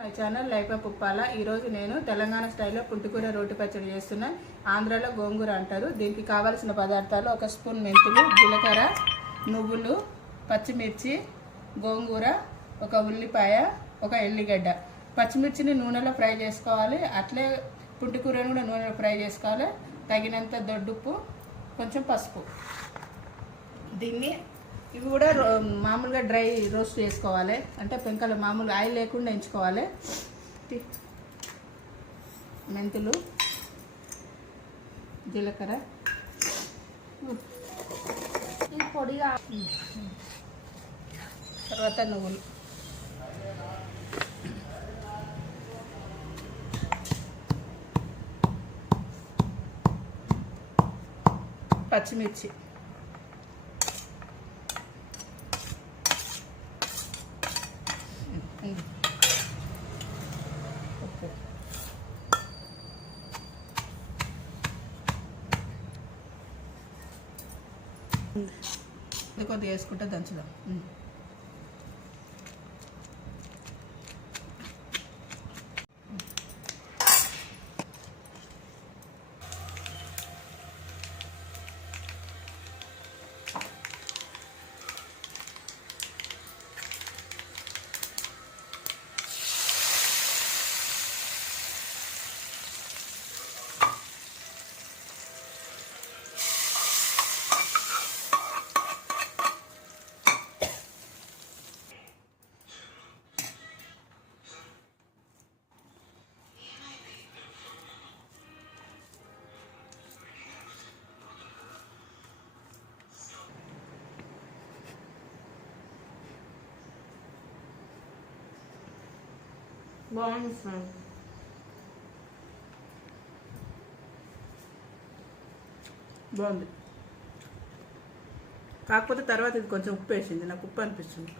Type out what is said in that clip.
My channel life of Uppala. ఈరోజు నేను తెలంగాణ స్టైల్లో పుంటికూర రోటి పచ్చడి చేస్తున్నా. ఆంధ్రాలో గోంగూర అంటారు. దీనికి కావాల్సిన పదార్థాలు: 1 స్పూన్ మెంతులు, జీలకర్ర, నువ్వులు, పచ్చిమిర్చి, గోంగూర, 1 ఉల్లిపాయ, 1 ఎల్లిగడ్డ. పచ్చిమిర్చిని నూనెలో ఫ్రై చేసుకోవాలి. అట్లే పుంటికూరను కూడా నూనెలో ఫ్రై చేసుకోవాలి. తగినంత దొడ్డుప్పు, కొంచెం పసుపు. దీన్ని ఇవి కూడా మామూలుగా డ్రై రోస్ట్ చేసుకోవాలి. అంటే పెంకలు మామూలు ఆయిల్ లేకుండా ఎంచుకోవాలి. మెంతులు, జీలకర్ర, పొడిగా, తర్వాత నువ్వులు, పచ్చిమిర్చి, కొద్దిగా వేసుకుంటే దంచుదాం. బాగుంది ఫ్రెండ్. బాగుంది, కాకపోతే తర్వాత ఇది కొంచెం ఉప్పు వేసింది. నాకు ఉప్పు అనిపిస్తుంది.